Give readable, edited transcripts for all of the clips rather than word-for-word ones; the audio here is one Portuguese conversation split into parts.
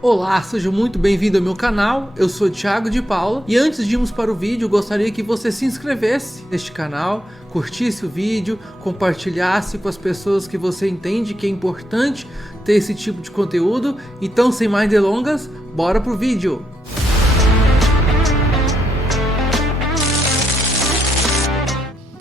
Olá, seja muito bem-vindo ao meu canal, eu sou Thiago de Paula e antes de irmos para o vídeo, gostaria que você se inscrevesse neste canal, curtisse o vídeo, compartilhasse com as pessoas que você entende que é importante ter esse tipo de conteúdo. Então, sem mais delongas, bora pro vídeo!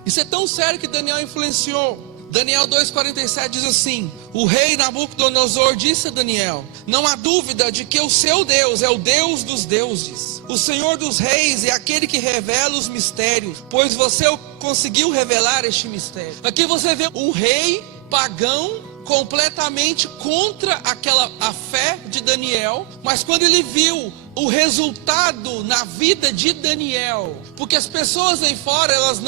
Isso é tão sério que Daniel influenciou. Daniel 2,47 diz assim: o rei Nabucodonosor disse a Daniel: não há dúvida de que o seu Deus é o Deus dos deuses, o Senhor dos reis é aquele que revela os mistérios, pois você conseguiu revelar este mistério. Aqui você vê um rei pagão completamente contra a fé de Daniel, mas quando ele viu o resultado na vida de Daniel, porque as pessoas aí fora, elas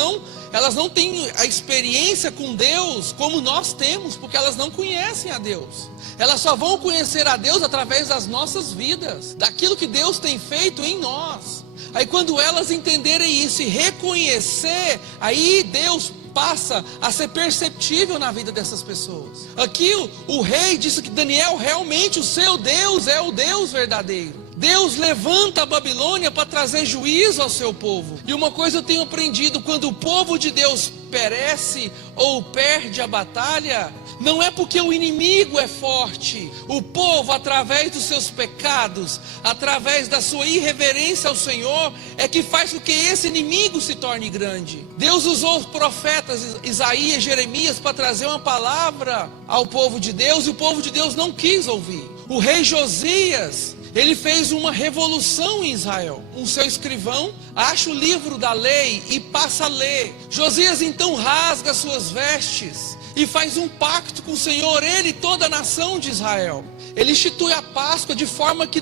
não têm a experiência com Deus como nós temos, porque elas não conhecem a Deus. Elas só vão conhecer a Deus através das nossas vidas, daquilo que Deus tem feito em nós. Aí quando elas entenderem isso e reconhecer, aí Deus passa a ser perceptível na vida dessas pessoas. Aqui o rei disse que Daniel realmente, o seu Deus é o Deus verdadeiro. Deus levanta a Babilônia para trazer juízo ao seu povo. E uma coisa eu tenho aprendido: quando o povo de Deus perece ou perde a batalha, não é porque o inimigo é forte. O povo, através dos seus pecados, através da sua irreverência ao Senhor, é que faz com que esse inimigo se torne grande. Deus usou os profetas Isaías, Jeremias para trazer uma palavra ao povo de Deus, e o povo de Deus não quis ouvir. O rei Josias, ele fez uma revolução em Israel. Um seu escrivão acha o livro da lei e passa a ler. Josias então rasga suas vestes e faz um pacto com o Senhor, ele e toda a nação de Israel. Ele institui a Páscoa de forma que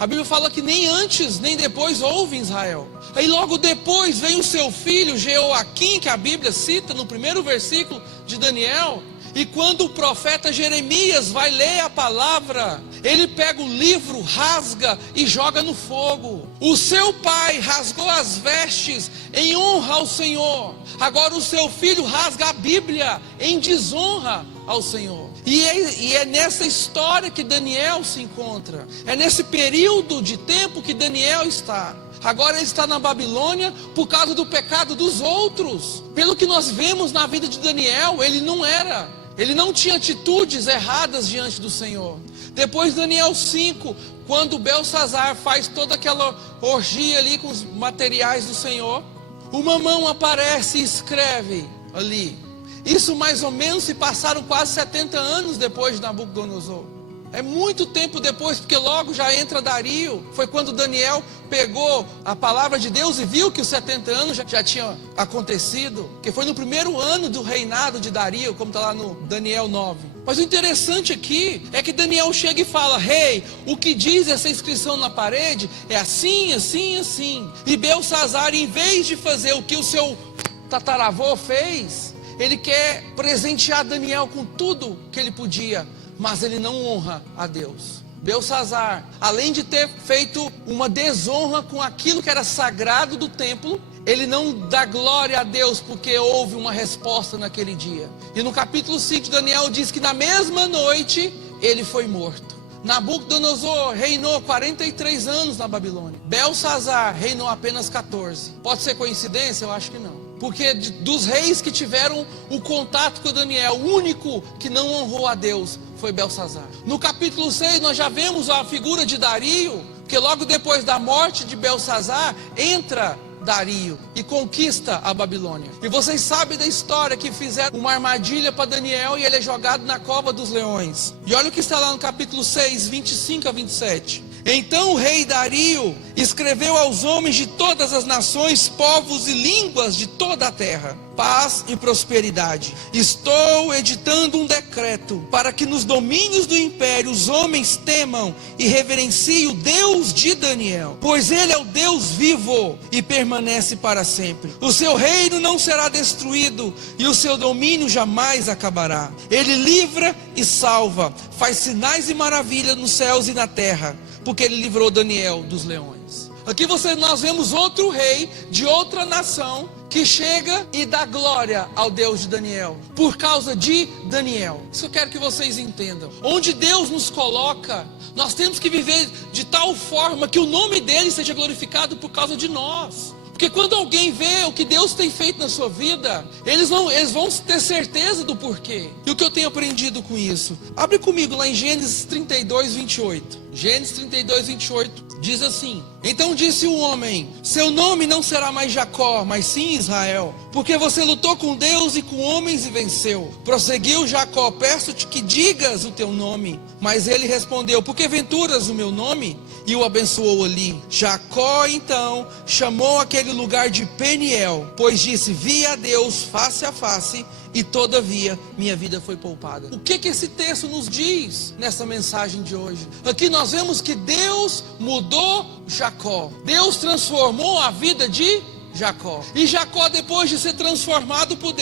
a Bíblia fala que nem antes nem depois houve em Israel. Aí logo depois vem o seu filho Jeoaquim, que a Bíblia cita no primeiro versículo de Daniel. E quando o profeta Jeremias vai ler a palavra, ele pega o livro, rasga e joga no fogo. O seu pai rasgou as vestes em honra ao Senhor. Agora o seu filho rasga a Bíblia em desonra ao Senhor. E é nessa história que Daniel se encontra. É nesse período de tempo que Daniel está. Agora ele está na Babilônia por causa do pecado dos outros. Pelo que nós vemos na vida de Daniel, ele não tinha atitudes erradas diante do Senhor. Depois Daniel 5, quando Belsazar faz toda aquela orgia ali com os materiais do Senhor, uma mão aparece e escreve ali. Isso mais ou menos se passaram quase 70 anos depois de Nabucodonosor. É muito tempo depois, porque logo já entra Dario. Foi quando Daniel pegou a palavra de Deus e viu que os 70 anos já tinham acontecido. Que foi no primeiro ano do reinado de Dario, como está lá no Daniel 9. Mas o interessante aqui é que Daniel chega e fala: rei, o que diz essa inscrição na parede é assim, assim, assim. E Belsazar, em vez de fazer o que o seu tataravô fez, ele quer presentear Daniel com tudo que ele podia, mas ele não honra a Deus. Belsazar, além de ter feito uma desonra com aquilo que era sagrado do templo, ele não dá glória a Deus porque houve uma resposta naquele dia. E no capítulo 5 de Daniel diz que na mesma noite ele foi morto. Nabucodonosor reinou 43 anos na Babilônia. Belsazar reinou apenas 14. Pode ser coincidência? Eu acho que não. Porque dos reis que tiveram o contato com Daniel, o único que não honrou a Deus foi Belsazar. No capítulo 6 nós já vemos a figura de Dario, que logo depois da morte de Belsazar, entra Dario e conquista a Babilônia. E vocês sabem da história que fizeram uma armadilha para Daniel e ele é jogado na cova dos leões. E olha o que está lá no capítulo 6, 25 a 27. Então o rei Dario escreveu aos homens de todas as nações, povos e línguas de toda a terra: paz e prosperidade. Estou editando um decreto para que nos domínios do império os homens temam e reverenciem o Deus de Daniel, pois ele é o Deus vivo e permanece para sempre. O seu reino não será destruído e o seu domínio jamais acabará. Ele livra e salva, faz sinais e maravilhas nos céus e na terra, porque ele livrou Daniel dos leões. Aqui nós vemos outro rei de outra nação que que chega e dá glória ao Deus de Daniel, por causa de Daniel. Isso eu quero que vocês entendam. Onde Deus nos coloca, nós temos que viver de tal forma que o nome dele seja glorificado por causa de nós. Porque quando alguém vê o que Deus tem feito na sua vida, eles vão ter certeza do porquê. E o que eu tenho aprendido com isso? Abre comigo lá em Gênesis 32, 28. Gênesis 32, 28 diz assim: então disse o homem: seu nome não será mais Jacó, mas sim Israel, porque você lutou com Deus e com homens e venceu. Prosseguiu Jacó: peço-te que digas o teu nome. Mas ele respondeu: por que venturas o meu nome? E o abençoou ali. Jacó então chamou aquele lugar de Peniel, pois disse: vi a Deus face a face, e todavia minha vida foi poupada. O que esse texto nos diz nessa mensagem de hoje? Aqui nós vemos que Deus mudou Jacó. Deus transformou a vida de Jacó. E Jacó, depois de ser transformado por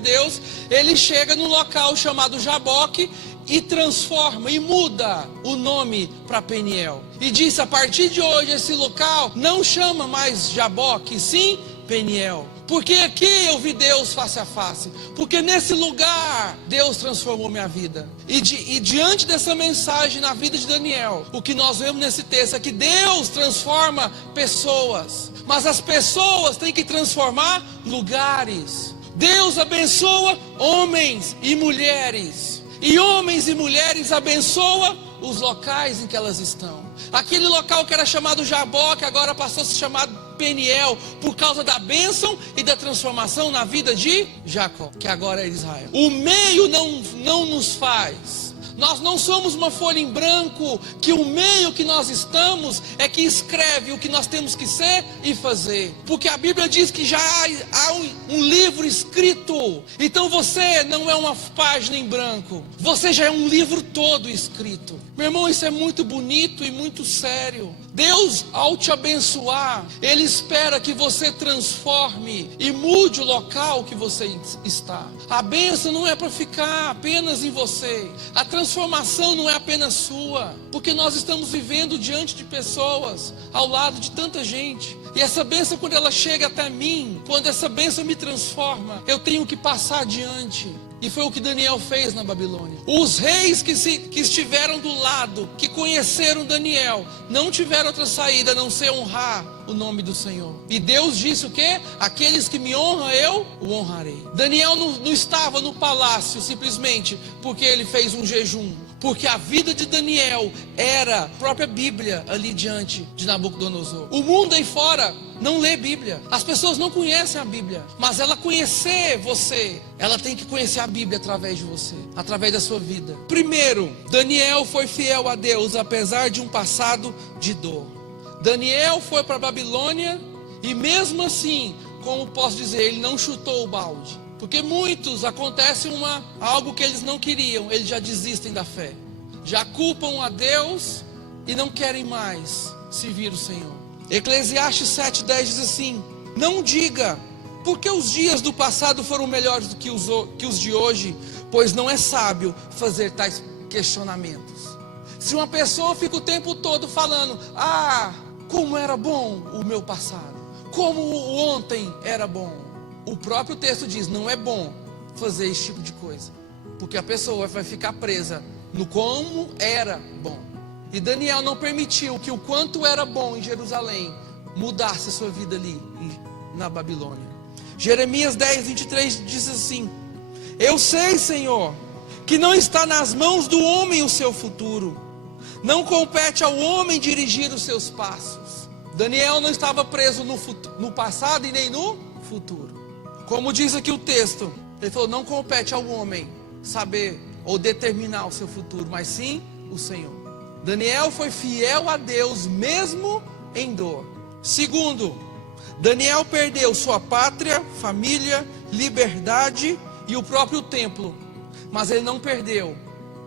Deus, ele chega num local chamado Jaboque e transforma e muda o nome para Peniel. E disse: a partir de hoje esse local não chama mais Jaboque, sim Peniel. Porque aqui eu vi Deus face a face. Porque nesse lugar Deus transformou minha vida. E diante dessa mensagem na vida de Daniel, o que nós vemos nesse texto é que Deus transforma pessoas, mas as pessoas têm que transformar lugares. Deus abençoa homens e mulheres, e homens e mulheres abençoa os locais em que elas estão. Aquele local que era chamado Jaboque agora passou a se chamar Peniel, por causa da bênção e da transformação na vida de Jacó, que agora é Israel. O meio não nos faz. Nós não somos uma folha em branco, que o meio que nós estamos é que escreve o que nós temos que ser e fazer. Porque a Bíblia diz que já há um livro escrito. Então você não é uma página em branco, você já é um livro todo escrito. Meu irmão, isso é muito bonito e muito sério. Deus, ao te abençoar, Ele espera que você transforme e mude o local que você está. A bênção não é para ficar apenas em você. A transformação não é apenas sua. Porque nós estamos vivendo diante de pessoas, ao lado de tanta gente. E essa bênção, quando ela chega até mim, quando essa bênção me transforma, eu tenho que passar adiante. E foi o que Daniel fez na Babilônia. Os reis que estiveram do lado, que conheceram Daniel, não tiveram outra saída a não ser honrar o nome do Senhor. E Deus disse o quê? Aqueles que me honram, eu o honrarei. Daniel não estava no palácio simplesmente porque ele fez um jejum. Porque a vida de Daniel era a própria Bíblia ali diante de Nabucodonosor. O mundo aí fora não lê Bíblia. As pessoas não conhecem a Bíblia. Mas ela conhecer você, ela tem que conhecer a Bíblia através de você, através da sua vida. Primeiro, Daniel foi fiel a Deus apesar de um passado de dor. Daniel foi para a Babilônia e mesmo assim, como posso dizer, ele não chutou o balde. Porque muitos, acontece algo que eles não queriam, eles já desistem da fé. Já culpam a Deus e não querem mais servir o Senhor. Eclesiastes 7:10 diz assim: não diga, porque os dias do passado foram melhores do que os de hoje, pois não é sábio fazer tais questionamentos. Se uma pessoa fica o tempo todo falando: como era bom o meu passado, como o ontem era bom. O próprio texto diz: não é bom fazer esse tipo de coisa, porque a pessoa vai ficar presa no como era bom. E Daniel não permitiu que o quanto era bom em Jerusalém mudasse a sua vida ali na Babilônia. Jeremias 10:23 diz assim: eu sei, Senhor, que não está nas mãos do homem o seu futuro, não compete ao homem dirigir os seus passos. Daniel não estava preso no passado e nem no futuro. Como diz aqui o texto, ele falou: não compete ao homem saber ou determinar o seu futuro, mas sim o Senhor. Daniel foi fiel a Deus mesmo em dor. Segundo, Daniel perdeu sua pátria, família, liberdade e o próprio templo, mas ele não perdeu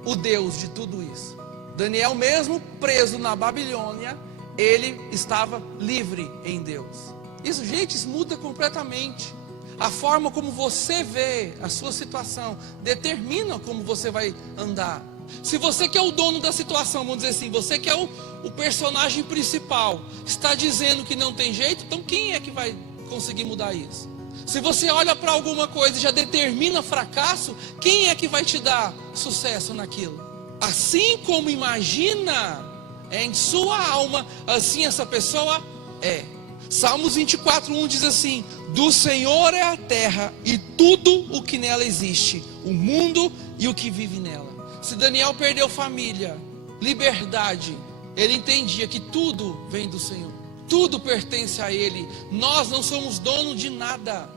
o Deus de tudo isso. Daniel, mesmo preso na Babilônia, ele estava livre em Deus. Isso, gente, isso muda completamente. A forma como você vê a sua situação determina como você vai andar. Se você que é o dono da situação, vamos dizer assim, você que é o personagem principal, está dizendo que não tem jeito, então quem é que vai conseguir mudar isso? Se você olha para alguma coisa e já determina fracasso, quem é que vai te dar sucesso naquilo? Assim como imagina em sua alma, assim essa pessoa é. Salmos 24:1 diz assim: do Senhor é a terra e tudo o que nela existe, o mundo e o que vive nela. Se Daniel perdeu família, liberdade, ele entendia que tudo vem do Senhor, tudo pertence a Ele. Nós não somos donos de nada,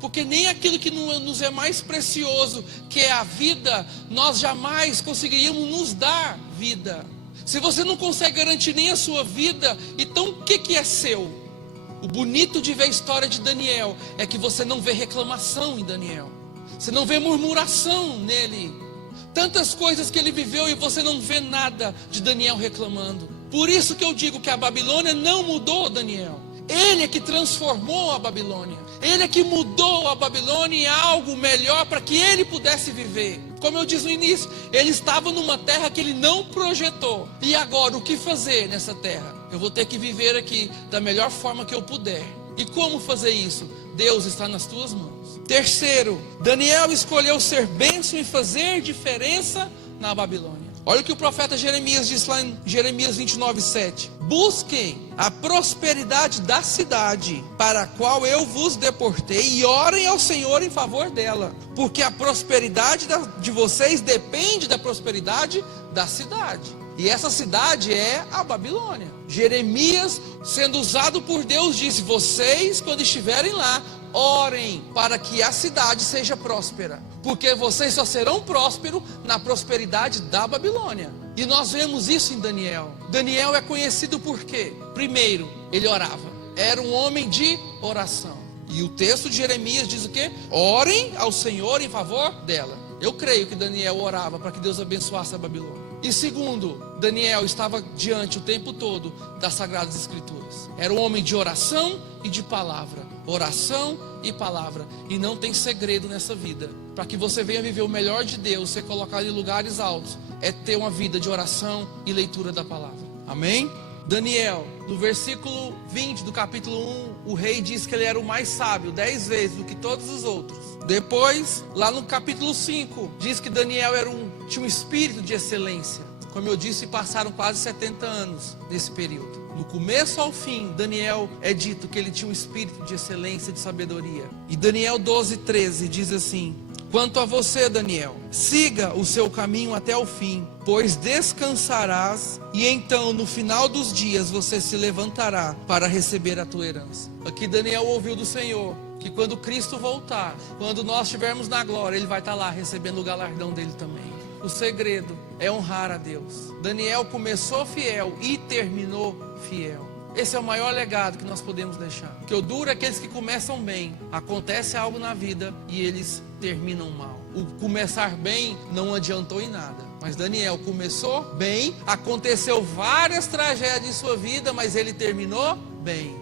porque nem aquilo que nos é mais precioso, que é a vida, nós jamais conseguiríamos nos dar vida. Se você não consegue garantir nem a sua vida, então o que é seu? O bonito de ver a história de Daniel é que você não vê reclamação em Daniel, você não vê murmuração nele. Tantas coisas que ele viveu e você não vê nada de Daniel reclamando. Por isso que eu digo que a Babilônia não mudou Daniel. Ele é que transformou a Babilônia. Ele é que mudou a Babilônia em algo melhor para que ele pudesse viver. Como eu disse no início, ele estava numa terra que ele não projetou. E agora, o que fazer nessa terra? Eu vou ter que viver aqui da melhor forma que eu puder. E como fazer isso? Deus está nas tuas mãos. Terceiro, Daniel escolheu ser bênção e fazer diferença na Babilônia. Olha o que o profeta Jeremias diz lá em Jeremias 29:7. Busquem a prosperidade da cidade para a qual eu vos deportei e orem ao Senhor em favor dela, porque a prosperidade de vocês depende da prosperidade da cidade. E essa cidade é a Babilônia. Jeremias, sendo usado por Deus, disse: vocês, quando estiverem lá, orem para que a cidade seja próspera, porque vocês só serão prósperos na prosperidade da Babilônia. E nós vemos isso em Daniel. Daniel é conhecido por quê? Primeiro, ele orava. Era um homem de oração. E o texto de Jeremias diz o quê? Orem ao Senhor em favor dela. Eu creio que Daniel orava para que Deus abençoasse a Babilônia. E segundo, Daniel estava diante o tempo todo das Sagradas Escrituras. Era um homem de oração e de palavra. Oração e palavra. E não tem segredo nessa vida. Para que você venha viver o melhor de Deus, ser colocado em lugares altos, é ter uma vida de oração e leitura da palavra. Amém? Daniel, no versículo 20 do capítulo 1, o rei diz que ele era o mais sábio 10 vezes do que todos os outros. Depois, lá no capítulo 5, diz que Daniel tinha um espírito de excelência. Como eu disse, passaram quase 70 anos nesse período. Do começo ao fim, Daniel é dito que ele tinha um espírito de excelência e de sabedoria. E Daniel 12:13 diz assim: quanto a você, Daniel, siga o seu caminho até o fim, pois descansarás, e então no final dos dias você se levantará para receber a tua herança. Aqui Daniel ouviu do Senhor que quando Cristo voltar, quando nós estivermos na glória, ele vai estar lá recebendo o galardão dele também. O segredo é honrar a Deus. Daniel começou fiel e terminou fiel. Esse é o maior legado que nós podemos deixar. O que eu duro é aqueles que começam bem, acontece algo na vida e eles terminam mal. O começar bem não adiantou em nada. Mas Daniel começou bem, aconteceu várias tragédias em sua vida, mas ele terminou bem.